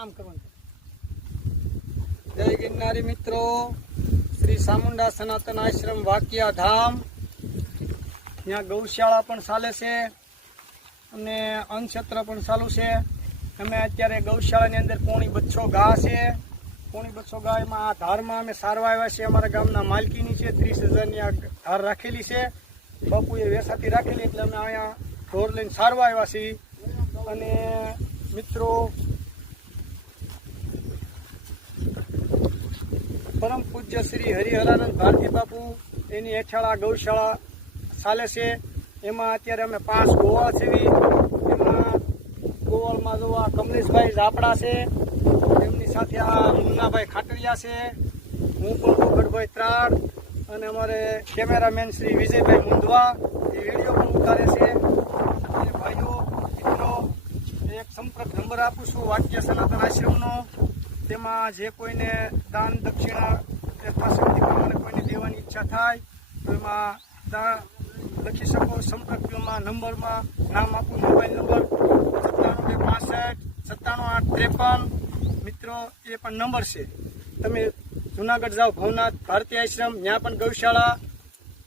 આમ કરવાનું. જય ગિરનારી મિત્રો, શ્રી ચામુંડા સનાતન આશ્રમ વાકિયા ધામ, ત્યાં ગૌશાળા પણ ચાલે છે અને અન્નક્ષેત્ર પણ ચાલુ છે. અમે અત્યારે ગૌશાળાની અંદર પોણી 200 ગાય છે. પોણી 200 ગાયમાં આ ધારમાં અમે સારવા આવ્યા છીએ. અમારા ગામના માલકીની છે, 30,000ની આ ધાર રાખેલી છે. બાપુએ વેસાતી રાખેલી એટલે અમે અહીંયા ઢોર લઈને સારવા આવ્યા છીએ. અને મિત્રો, પરમ પૂજ્ય શ્રી હરિહરાનંદ ભારતી બાપુ એની હેઠળ આ ગૌશાળા ચાલે છે. એમાં અત્યારે અમે 5 ગોવાળ છે. એમાં ગોવાળમાં જો આ કમલેશભાઈ ઝાપડા છે, એમની સાથે આ મુન્નાભાઈ ખાટરિયા છે, હું પણ ગોગડભાઈ ત્રાડ, અને અમારે કેમેરામેન શ્રી વિજયભાઈ મુંદવા એ વિડીયો પણ ઉતારે છે. અને ભાઈઓ મિત્રો, એક સંપર્ક નંબર આપું છું વાક્ય સનાતન આશ્રમનો. તેમાં જે કોઈને દાન દક્ષિણા યથાશક્તિ પ્રમાણે કોઈને દેવાની ઈચ્છા થાય તો એમાં લખી શકો. સંપર્કમાં નંબરમાં નામ આપું, મોબાઈલ નંબર 9765 મિત્રો, એ પણ નંબર છે. તમે જુનાગઢ જાઓ, ભવનાથ ભારતીય આશ્રમ, ત્યાં પણ ગૌશાળા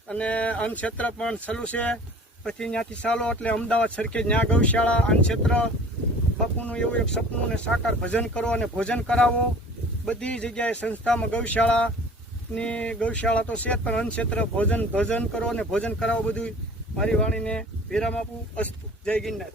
અને અન્નક્ષેત્ર પણ ચાલુ છે. પછી ત્યાંથી ચાલો એટલે અમદાવાદ સરખે ત્યાં ગૌશાળા, અન્નક્ષેત્ર. બાપુનું એવું એક સપનું ને સાકાર ભજન કરો અને ભોજન કરાવો. બધી જગ્યાએ સંસ્થામાં ગૌશાળા તો છે, પણ અન્નક્ષેત્ર ભોજન કરો અને ભોજન કરાવો. બધું મારી વાણીને વિરામ આપું. અસ્તુ. જય ગિરનાર.